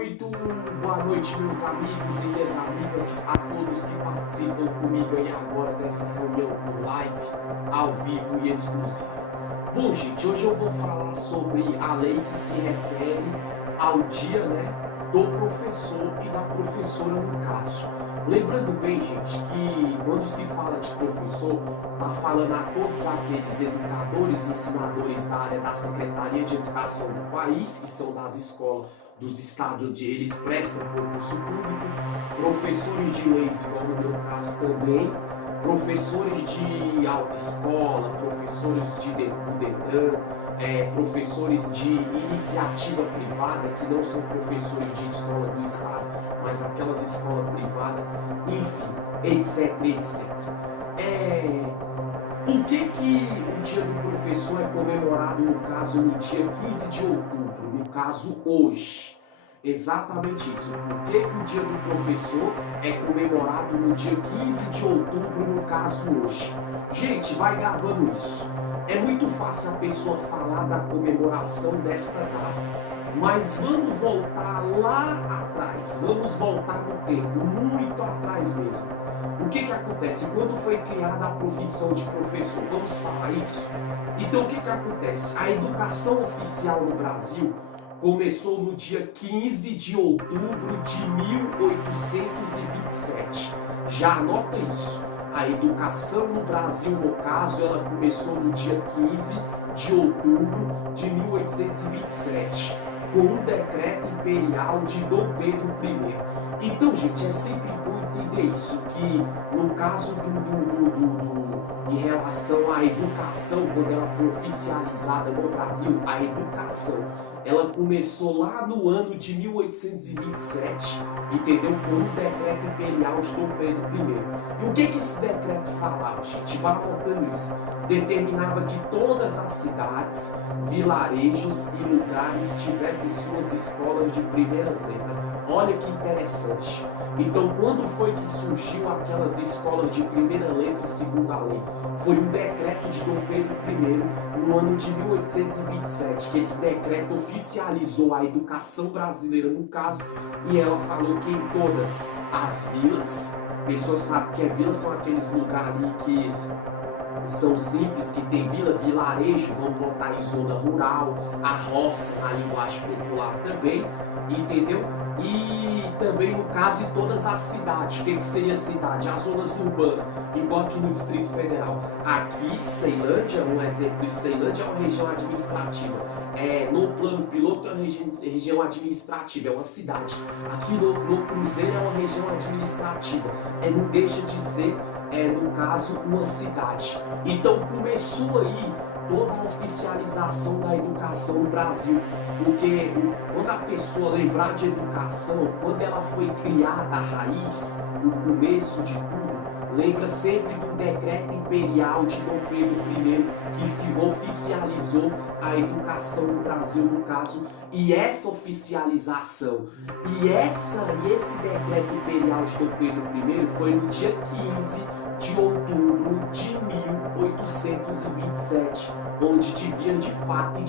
Muito boa noite, meus amigos e minhas amigas, a todos que participam comigo aí agora dessa reunião por live, ao vivo e exclusivo. Bom, gente, hoje eu vou falar sobre a lei que se refere ao dia, do professor e da professora no caso. Lembrando bem, gente, que quando se fala de professor, está falando a todos aqueles educadores e ensinadores da área da Secretaria de Educação do país, que são das escolas dos estados onde eles prestam concurso público, professores de leis, igual no meu caso também, professores de autoescola, professores do Detran, professores de iniciativa privada, que não são professores de escola do estado, mas aquelas escolas privadas, enfim, etc, etc. Por que o dia do professor é comemorado, no caso, no dia 15 de outubro, no caso, hoje? Exatamente isso. Por que o dia do professor é comemorado no dia 15 de outubro, no caso, hoje? Gente, vai gravando isso. É muito fácil a pessoa falar da comemoração desta data, mas vamos voltar lá atrás, vamos voltar no tempo, muito atrás mesmo. O que acontece? Quando foi criada a profissão de professor? Vamos falar isso? Então o que acontece? A educação oficial no Brasil começou no dia 15 de outubro de 1827. Já anota isso. A educação no Brasil, no caso, ela começou no dia 15 de outubro de 1827, com um decreto imperial de Dom Pedro I. Então, gente, é sempre bom entender isso, que no caso em relação à educação, quando ela foi oficializada no Brasil, a educação, ela começou lá no ano de 1827, entendeu? Com um decreto imperial de Dom Pedro I. E o que esse decreto falava, gente? Vai anotando isso. Determinava que todas as cidades, vilarejos e lugares tivessem suas escolas de primeiras letras. Olha que interessante. Então, quando foi que surgiu aquelas escolas de primeira letra, segundo a lei? Foi um decreto de Dom Pedro I, no ano de 1827, que esse decreto oficializou a educação brasileira no caso, e ela falou que em todas as vilas, pessoas sabem que vila são aqueles lugares ali que são simples, que tem vila, vilarejo, vamos botar aí zona rural, a roça na linguagem popular também, entendeu? E também no caso em todas as cidades. O que seria cidade? As zonas urbanas, igual aqui no Distrito Federal. Aqui, Ceilândia, um exemplo de Ceilândia é uma região administrativa. No plano piloto é uma região administrativa, é uma cidade. Aqui no Cruzeiro é uma região administrativa. Não deixa de ser, no caso, uma cidade. Então começou aí toda a oficialização da educação no Brasil, porque quando a pessoa lembrar de educação, quando ela foi criada a raiz, no começo de tudo, lembra sempre de um decreto imperial de Dom Pedro I que oficializou a educação no Brasil, no caso, e essa oficialização e esse decreto imperial de Dom Pedro I foi no dia 15 de outubro de 1827, onde de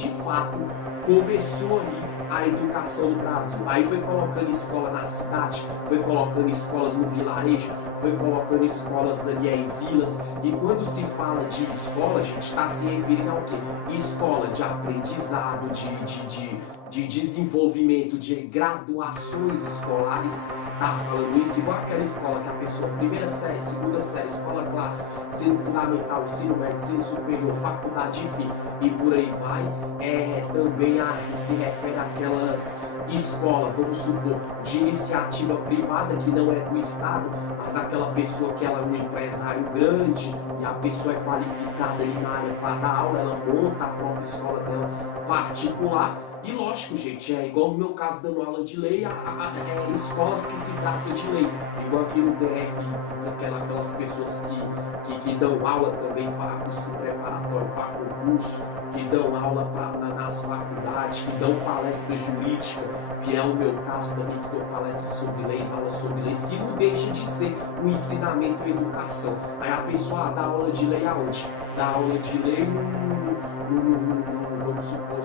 fato começou ali a educação no Brasil. Aí foi colocando escola na cidade, foi colocando escolas no vilarejo, foi colocando escolas ali em vilas. E quando se fala de escola, a gente está se referindo ao quê? Escola de aprendizado, de desenvolvimento, de graduações escolares. Tá falando isso igual aquela escola que a pessoa, primeira série, segunda série, escola classe, ensino fundamental, ensino médio, ensino superior, faculdade, enfim, e por aí vai. Também se refere àquelas escolas, vamos supor, de iniciativa privada, que não é do Estado, mas aquela pessoa que ela é um empresário grande e a pessoa é qualificada ali na área para dar aula, ela monta a própria escola dela particular. E lógico, gente, igual no meu caso dando aula de lei, escolas que se tratam de lei, igual aqui no DF, aquelas pessoas que dão aula também para curso preparatório para concurso, que dão aula nas faculdades, que dão palestra jurídica, que é o meu caso também, que dou palestra sobre leis, aula sobre leis, que não deixa de ser um ensinamento e educação. Aí a pessoa dá aula de lei aonde? Dá aula de lei vamos supor,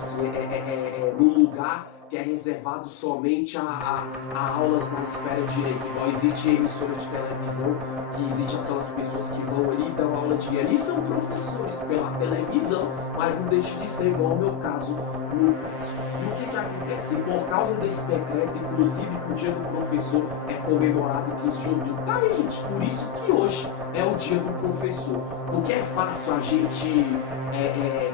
no lugar que é reservado somente a aulas na esfera direita. Igual existe emissora de televisão, que existe aquelas pessoas que vão ali e dão aula de... Ali são professores pela televisão, mas não deixa de ser igual ao meu caso, Lucas. E o que acontece? Por causa desse decreto, inclusive, que o dia do professor é comemorado 15 de outubro. Tá aí, gente. Por isso que hoje é o dia do professor. Porque é fácil a gente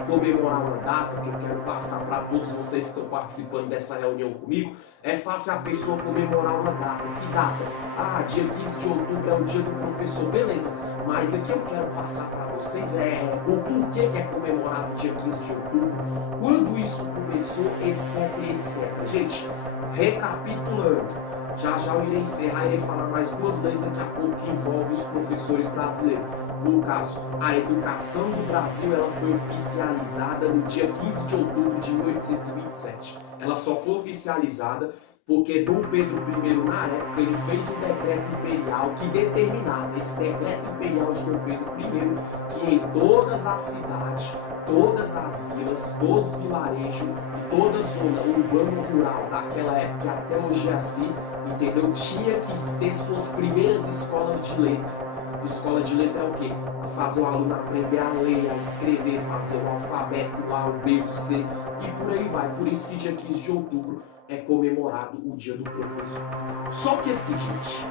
comemorar uma data, que eu quero passar para todos vocês que estão participando dessa reunião comigo. É fácil a pessoa comemorar uma data. Que data? Ah, dia 15 de outubro é o dia do professor. Beleza. Mas aqui eu quero passar para vocês o porquê que é comemorado o dia 15 de outubro, quando isso começou, etc, etc. Gente, recapitulando, já eu irei encerrar e irei falar mais duas leis daqui a pouco que envolvem os professores brasileiros. No caso, a educação do Brasil ela foi oficializada no dia 15 de outubro de 1827. Ela só foi oficializada porque Dom Pedro I, na época, ele fez um decreto imperial que determinava, esse decreto imperial de Dom Pedro I, que em todas as cidades, todas as vilas, todos os vilarejos e toda a zona urbano-rural daquela época, até hoje é assim, entendeu? Tinha que ter suas primeiras escolas de letra. Escola de letra é o quê? Fazer o aluno aprender a ler, a escrever, fazer o alfabeto, o A, o B, o C e por aí vai. Por isso que dia 15 de outubro é comemorado o dia do professor. Só que é o seguinte,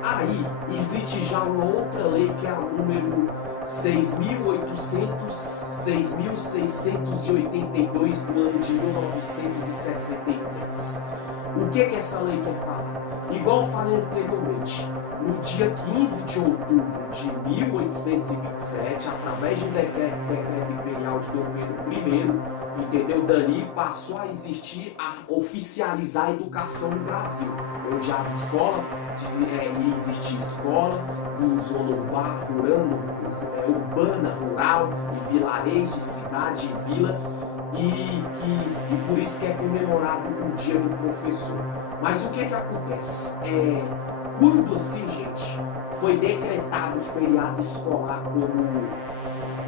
aí existe já uma outra lei que é a número 6.682 do ano de 1963. O que essa lei quer falar? Igual eu falei anteriormente, no dia 15 de outubro de 1827, através de um decreto imperial de Dom Pedro I, entendeu? Dali passou a existir, a oficializar a educação no Brasil, onde as escolas, ia existir escola em zona urbana, rural, e vilarejo, cidade e vilas, e por isso que é comemorado o dia do professor. Mas o que acontece? Quando assim, gente, foi decretado o feriado escolar como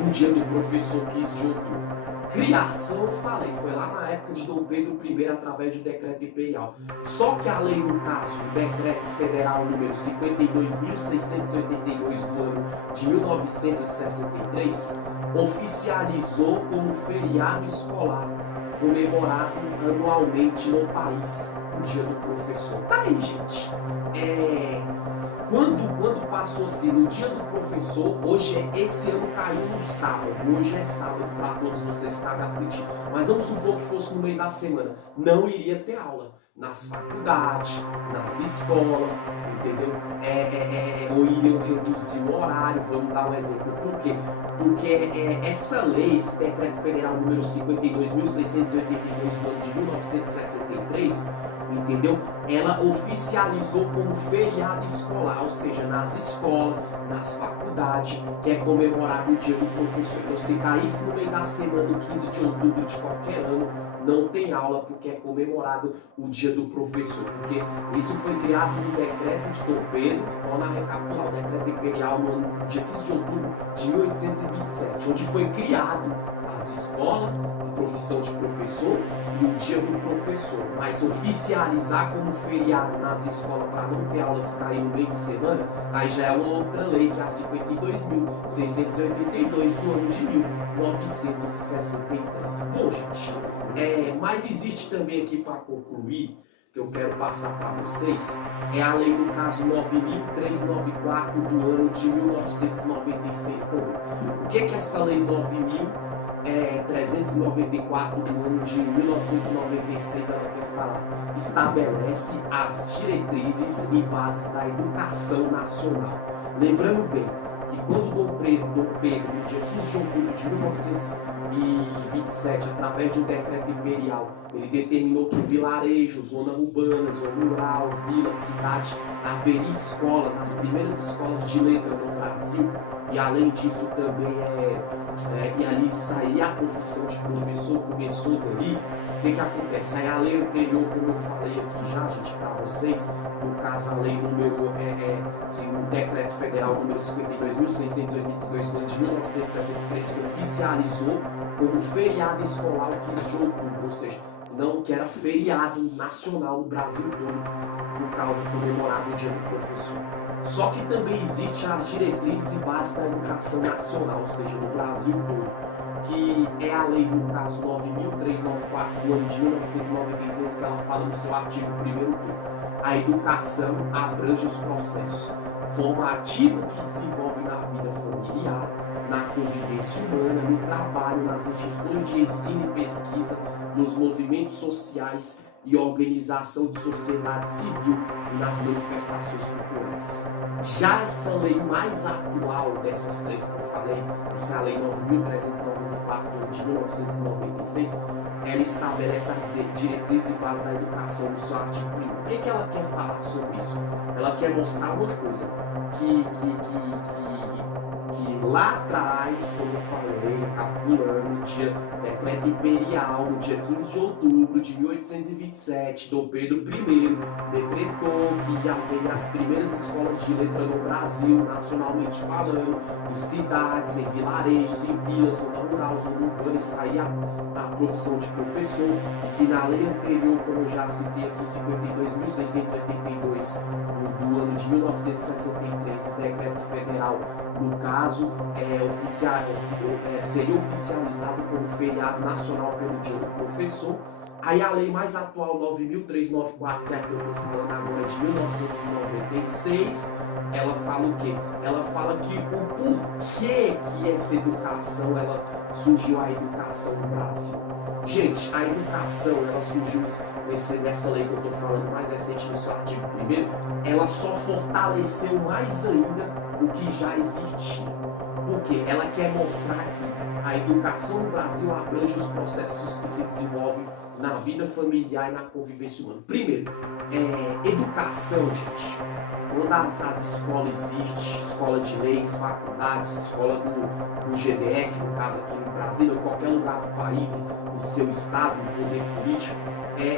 o dia do professor 15 de outubro? Criação, eu falei, foi lá na época de Dom Pedro I através do decreto imperial. Só que a lei, no caso, o decreto federal número 52.682 do ano de 1963, oficializou como feriado escolar comemorado anualmente no país o dia do professor. Tá aí, gente. Quando passou assim, no dia do professor, esse ano caiu no sábado, hoje é sábado para todos vocês que estão assistindo, mas vamos supor que fosse no meio da semana, não iria ter aula nas faculdades, nas escolas, entendeu? Ou iriam reduzir o horário, vamos dar um exemplo. Por quê? Porque essa lei, esse decreto federal número 52.682 do ano de 1963, entendeu? Ela oficializou como feriado escolar, ou seja, nas escolas, nas faculdades, que é comemorado o dia do professor. Então, se caísse no meio da semana, 15 de outubro de qualquer ano, não tem aula, porque é comemorado o dia do professor. Porque isso foi criado no decreto de Dom Pedro, ou na recapitular, o decreto imperial no ano, dia 15 de outubro de 1827, onde foi criado as escolas, a profissão de professor e o dia do professor. Mas oficializar como feriado nas escolas para não ter aulas cair no meio de semana, aí já é uma outra lei, que é a 52.682 do ano de 1963. Bom, gente, mas existe também aqui para concluir, que eu quero passar para vocês, é a lei, no caso, 9.394 do ano de 1996 também. O que é essa lei 9.394 do ano de 1996, ela quer falar? Estabelece as diretrizes e bases da educação nacional. Lembrando bem que quando Dom Pedro, no dia 15 de outubro de 1927, através de um decreto imperial, ele determinou que vilarejo, zona urbana, zona rural, vila, cidade, haveria escolas, as primeiras escolas de letra no Brasil, e além disso também e ali sairia a profissão de professor, começou dali. O que acontece? Aí a lei anterior, como eu falei aqui já, gente, para vocês, no caso a lei número, o decreto federal número 52.682 do ano de 1963, que oficializou como feriado escolar o 15 de outubro, ou seja, não que era feriado nacional no Brasil todo, por causa comemorado o Dia do Professor. Só que também existe as diretrizes e bases da educação nacional, ou seja, no Brasil todo, que é a lei, no caso 9.394 do ano de 1996, que ela fala no seu artigo 1º que a educação abrange os processos formativos que desenvolvem na vida familiar, na convivência humana, no trabalho, nas instituições de ensino e pesquisa, nos movimentos sociais e organização de sociedade civil e nas manifestações culturais. Já essa lei mais atual dessas três que eu falei, essa é a Lei 9.394 de 1996, ela estabelece as diretrizes e bases da educação no seu artigo 1º. O que ela quer falar sobre isso? Ela quer mostrar uma coisa, que lá atrás, como eu falei, recapitulando, decreto imperial, no dia 15 de outubro de 1827, Dom Pedro I decretou que ia haver as primeiras escolas de letra no Brasil, nacionalmente falando, em cidades, em vilarejos, em vilas, zona rural, zona urbana, e saía a profissão de professor, e que na lei anterior, como eu já citei aqui, 52.682 do ano de 1963, o decreto federal, no caso, seria oficializado como feriado nacional pelo Dia do Professor. Aí a lei mais atual, 9.394, que é a que eu estou falando agora, de 1996, ela fala o quê? Ela fala que o porquê que essa educação, surgiu a educação no Brasil. Gente, a educação, ela surgiu nessa lei que eu estou falando mais recente, no seu artigo 1º, ela só fortaleceu mais ainda o que já existia. Porque ela quer mostrar que a educação no Brasil abrange os processos que se desenvolvem na vida familiar e na convivência humana. Primeiro, educação, gente. Quando as escolas existem, escola de leis, faculdades, escola do GDF, no caso aqui no Brasil, ou em qualquer lugar do país, em seu estado, no poder político,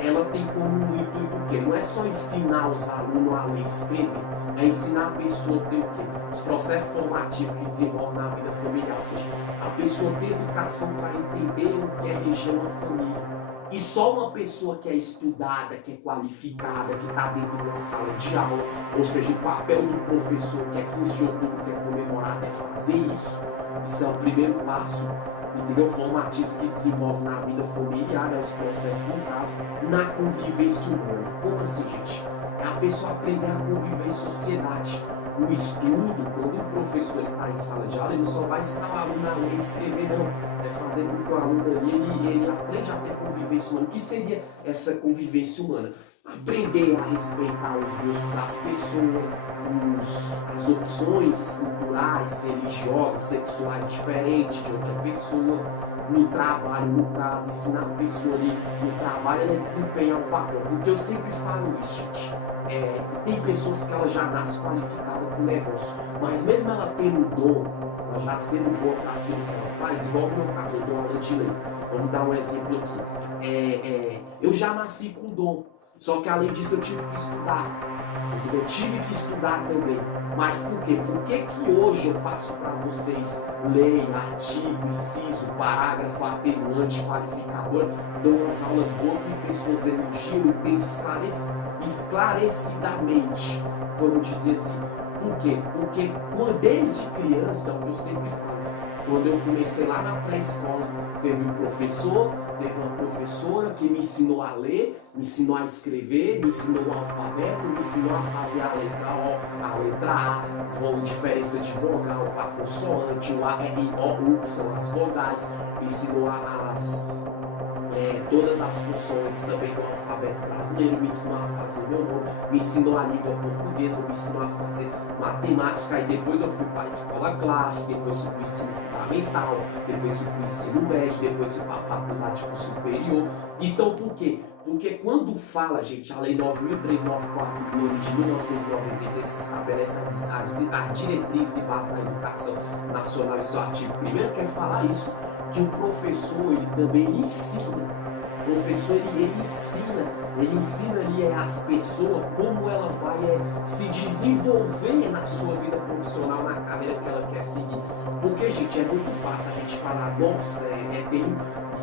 ela tem como intuito o quê? Não é só ensinar os alunos a ler e escrever, é ensinar a pessoa a ter o quê? Os processos formativos que desenvolve na vida familiar, ou seja, a pessoa ter educação para entender o que é reger uma família. E só uma pessoa que é estudada, que é qualificada, que está dentro de uma sala de aula, ou seja, o papel do professor, que é 15 de outubro, que é comemorado, é fazer isso. Isso é o primeiro passo, entendeu? Formativos que desenvolvem na vida familiar, os processos, no caso, na convivência humana. Como assim, gente? É a pessoa aprender a conviver em sociedade. O estudo, quando o professor está em sala de aula, ele só vai ensinar o aluno a ler e escrever, não. É fazer com que o aluno ali, ele aprende a ter convivência humana. O que seria essa convivência humana? Aprender a respeitar os gostos das pessoas, as opções culturais, religiosas, sexuais diferentes de outra pessoa. No trabalho, no caso, ensinar a pessoa ali no trabalho a desempenhar um papel. Porque eu sempre falo isso, gente. Tem pessoas que ela já nasce qualificada com o negócio, mas mesmo ela tendo o dom, ela já sendo boa para aquilo que ela faz, igual no meu caso, eu dou aula de lei. Vamos dar um exemplo aqui. Eu já nasci com dom, só que além disso eu tive que estudar. Eu tive que estudar também. Mas por quê? Por que hoje eu passo para vocês lei, artigo, inciso, parágrafo, atenuante, qualificador, dou umas aulas boas que pessoas elogiam, entendem esclarecidamente, vamos dizer assim. Por quê? Porque desde criança, o que eu sempre falo, quando eu comecei lá na pré-escola, teve um professor, teve uma professora que me ensinou a ler, me ensinou a escrever, me ensinou o alfabeto, me ensinou a fazer a letra O, a letra A, diferença de vogal para consoante, o A, E, I, O, U, que são as vogais, me ensinou todas as funções também do alfabeto brasileiro, me ensinou a fazer meu nome, me ensinou a língua portuguesa, me ensinou a fazer matemática, e depois eu fui para a escola clássica, depois fui para o ensino fundamental, depois fui para o ensino médio, depois fui para a faculdade superior. Então por quê? Porque quando fala, gente, a Lei 9.394 do ano de 1996, que estabelece as diretrizes e bases da educação nacional, e seu artigo 1º quer falar isso, que o professor ele também ensina. O professor ele ensina ali as pessoas como ela vai se desenvolver na sua vida profissional, na carreira que ela quer seguir. Porque, gente, é muito fácil a gente falar, nossa,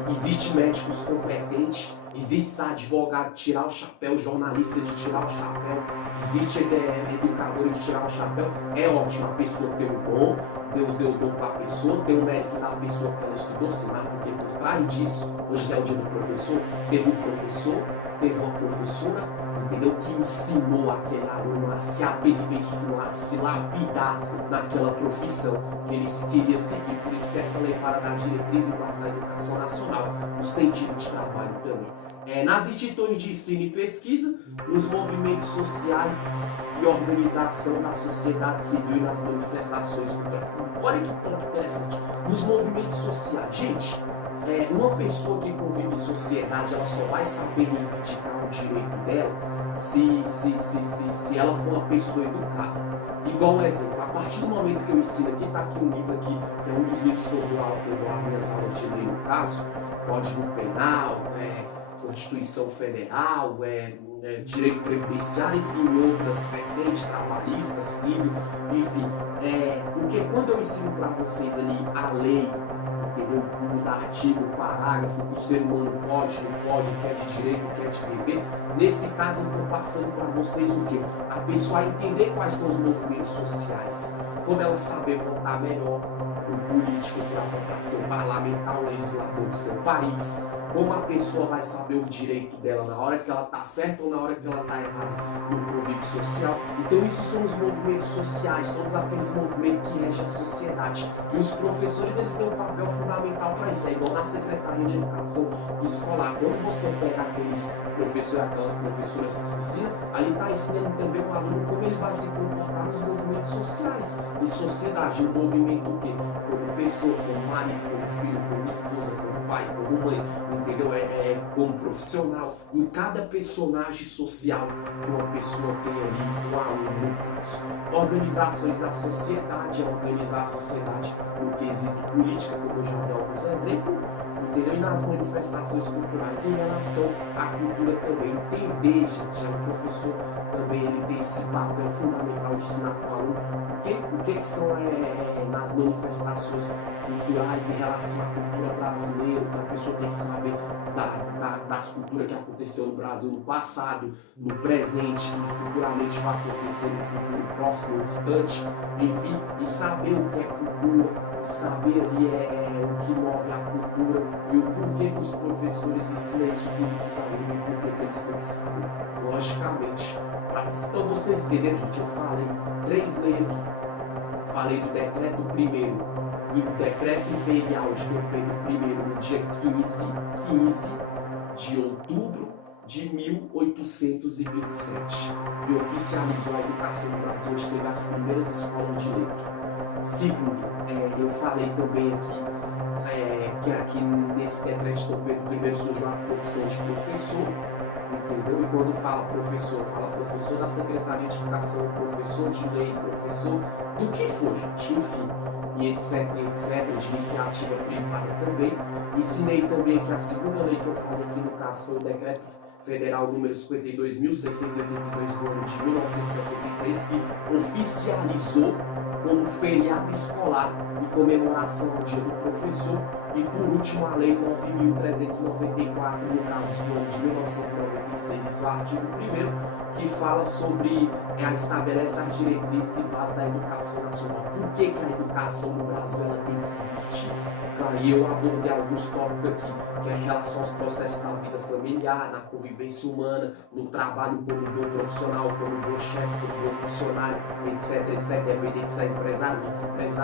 existe médicos competentes, existe advogado de tirar o chapéu, jornalista de tirar o chapéu, existe educador de tirar o chapéu. É ótimo, a pessoa tem um dom, Deus deu o dom para a pessoa, tem o mérito da pessoa que ela estudou, sim, mas porque por trás disso, hoje é o dia do professor, teve um professor, teve uma professora, entendeu? Que ensinou aquele aluno a se aperfeiçoar, a se lapidar naquela profissão que eles queriam seguir. Por isso que essa lei fala da diretriz e base da educação nacional, no sentido de trabalho também. Nas instituições de ensino e pesquisa, nos movimentos sociais e organização da sociedade civil e nas manifestações culturais. Olha que ponto interessante. Nos movimentos sociais, gente, uma pessoa que convive em sociedade, ela só vai saber reivindicar o direito dela se ela for uma pessoa educada. Igual um exemplo, a partir do momento que eu ensino aqui, tá aqui um livro aqui, que é um dos livros que eu dou aula, que eu dou as minhas aulas de lei no caso, Código Penal, Constituição Federal, Direito Previdenciário, enfim, outras vertentes, trabalhista, civil, enfim. Porque quando eu ensino para vocês ali a lei, entendeu? Do artigo, parágrafo, que o ser humano pode, não pode, o que é de direito, o que é de dever. Nesse caso, eu estou passando para vocês o quê? A pessoa entender quais são os movimentos sociais. Quando ela saber votar melhor no político para ser o parlamentar, o legislador do seu país. Como a pessoa vai saber o direito dela na hora que ela está certa ou na hora que ela está errada no convívio social. Então isso são os movimentos sociais, todos aqueles movimentos que regem a sociedade. E os professores, eles têm um papel fundamental para isso. É igual na Secretaria de Educação Escolar. Quando você pega aqueles professores, aquelas professoras que ensinam, ali está ensinando também o aluno como ele vai se comportar nos movimentos sociais. Em sociedade, um movimento o quê? Como pessoa, como marido, como filho, como esposa, como pai, como mãe, entendeu? Como profissional. Em cada personagem social que uma pessoa tem ali, um aluno no caso. Organizações da sociedade, organizar a sociedade no quesito política, como eu já dei alguns exemplos, entendeu? E nas manifestações culturais em relação à cultura também. Entender, gente, o professor também ele tem esse papel fundamental de ensinar para o aluno o que são nas manifestações culturais em relação à cultura brasileira, que a pessoa tem que saber das culturas que aconteceu no Brasil no passado, no presente, que futuramente vai acontecer no futuro próximo ou distante, enfim, e saber o que é cultura, saber ali o que move a cultura e o porquê que os professores ensinam isso para os alunos e o porquê que eles têm que saber, logicamente. Então vocês entenderam, gente, eu falei 3 leis aqui. Falei do decreto primeiro e do decreto imperial de Dom Pedro I no dia 15 de outubro de 1827, que oficializou a educação no Brasil, onde teve as primeiras escolas de letra. Segundo, eu falei também aqui que aqui nesse decreto de Dom Pedro I surgiu a profissão de professor, entendeu? E quando fala professor da Secretaria de Educação, professor de lei, professor do que for, gente, enfim, e etc, de iniciativa privada também. Ensinei também que a segunda lei que eu falo aqui no caso foi o Decreto Federal número 52.682 do ano de 1963, que oficializou como feriado escolar em comemoração ao Dia do Professor. E por último a Lei 9.394, no caso do ano de 1996, esse é o artigo 1º, que fala sobre, estabelece as diretrizes e bases da educação nacional. Por que a educação no Brasil ela tem que existir? E eu abordei alguns tópicos aqui, que é em relação aos processos da vida familiar, na convivência humana, no trabalho como bom profissional, como bom chefe, como bom funcionário, etc, dependente se é empresário,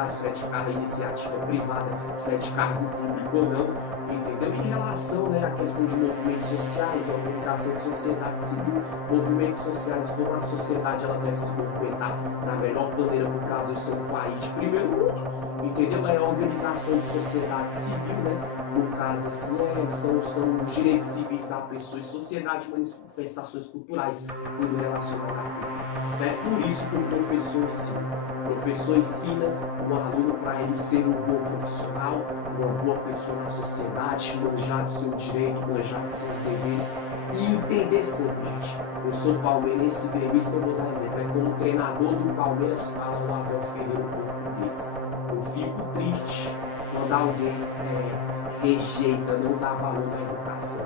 se é de cargo iniciativa privada, se é de cargo público ou não, entendeu? Em relação à questão de movimentos sociais, organização de sociedade civil, movimentos sociais, como a sociedade ela deve se movimentar da melhor maneira para o Brasil ser um país de primeiro mundo. Entendeu? A organização de sociedade civil, né? No caso, assim, são os direitos civis da pessoa e sociedade, manifestações culturais, tudo relacionado à cultura. É por isso que o professor ensina. O professor ensina o aluno para ele ser um bom profissional, uma boa pessoa na sociedade, manjar do seu direito, manjar dos seus deveres e entender sempre, gente. Eu sou palmeirense, gremista, eu vou dar exemplo. É como o treinador do Palmeiras fala o Abel Ferreira, o português. Eu fico triste quando alguém rejeita, não dá valor na educação.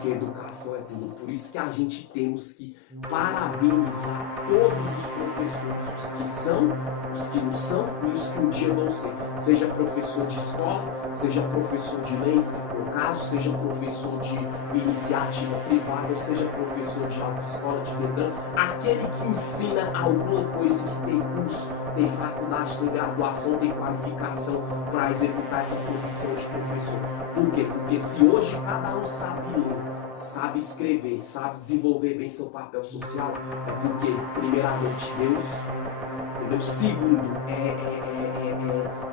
porque educação é tudo. Por isso que a gente temos que parabenizar todos os professores, os que são, os que não são e os que um dia vão ser. Seja professor de escola, seja professor de leis, no caso, seja professor de iniciativa privada, ou seja professor de autoescola, de Detran, aquele que ensina alguma coisa, que tem curso, tem faculdade, tem graduação, tem qualificação para executar essa profissão de professor. Por quê? Porque se hoje cada um sabe ler, sabe escrever, sabe desenvolver bem seu papel social, é porque, primeiramente, Deus, entendeu? Segundo,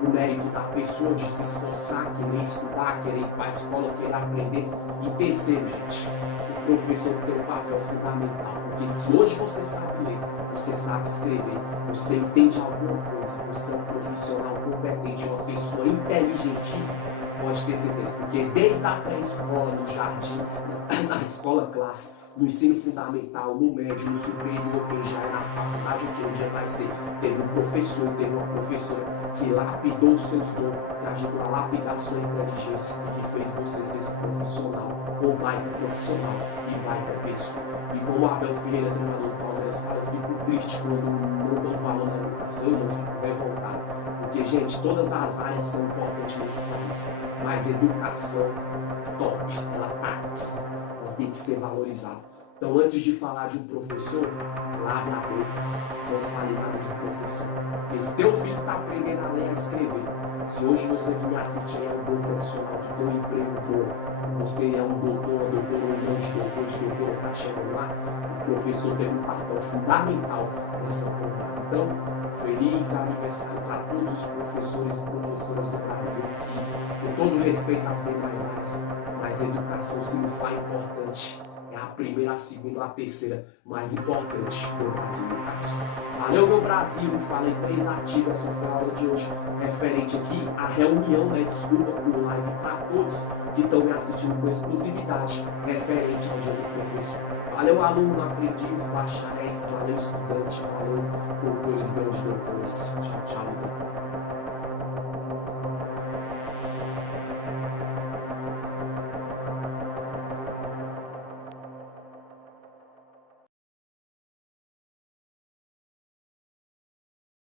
o mérito da pessoa de se esforçar, querer estudar, querer ir para a escola, querer aprender. E terceiro, gente, o professor tem um papel fundamental, porque se hoje você sabe ler, você sabe escrever, você entende alguma coisa, você é um profissional competente, uma pessoa inteligentíssima, pode ter certeza, porque desde a pré-escola, no jardim, na escola classe, no ensino fundamental, no médio, no superior, quem já é nas faculdades, o que um dia vai ser, teve um professor, teve uma professora que lapidou os seus dons, que ajudou a lapidar a sua inteligência e que fez você ser esse profissional, ou baita profissional e baita pessoa. E como Abel Ferreira, treinador do Palmeiras, fala, eu fico triste quando não dão valor na educação, eu não fico revoltado. Porque, gente, todas as áreas são importantes nesse país, mas educação top, ela tá aqui, ela tem que ser valorizada. Então, antes de falar de um professor, lave a boca, não fale nada de um professor. Porque se teu filho está aprendendo a ler e a escrever, se hoje você que me assiste é um bom profissional, que tem um emprego bom, você é um doutor, uma doutora, um grande doutor, de doutora, está chegando lá, o professor teve um papel fundamental nessa prova. Então, feliz aniversário para todos os professores e professoras do Brasil, que, com todo respeito às demais áreas, mas a educação, se não for importante, a primeira, a segunda, a terceira mais importante do Brasil, no caso. Valeu, meu Brasil! Falei 3 artigos, essa foi a aula de hoje, referente aqui à reunião, né? Desculpa por live para todos que estão me assistindo com exclusividade, referente ao dia do professor. Valeu, aluno, aprendiz, bacharéis, valeu, estudante, valeu, doutores, grandes doutores. Tchau, tchau.